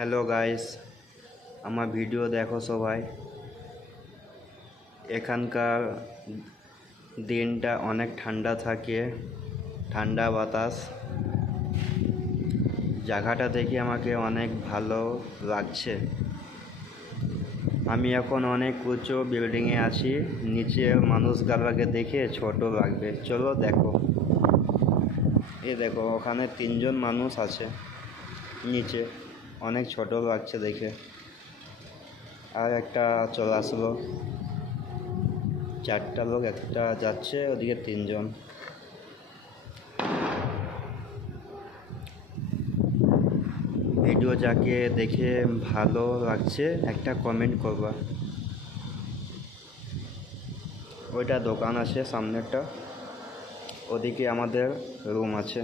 Hello guys, আমার video দেখো সবাই। এখানকার দিনটা অনেক ঠান্ডা থাকে, ঠান্ডা বাতাস। জায়গাটা দেখে আমাকে অনেক ভালো লাগছে। আমি এখন অনেক উঁচু বিল্ডিংয়ে আছি, নিচে মানুষগুলোকে দেখে ছোট লাগবে। চলো দেখো, দেখো ওখানে 3জন মানুষ আছে নিচে, অনেক ছোট লাগছে দেখে। আর একটা চলে আসলো, 4টা লোক, একটা যাচ্ছে, ওদিকে 3জন। ভিডিও যাকে দেখে ভালো লাগছে একটা কমেন্ট করবা। ওইটা দোকান আছে সামনেরটা, ওদিকে আমাদের রুম আছে।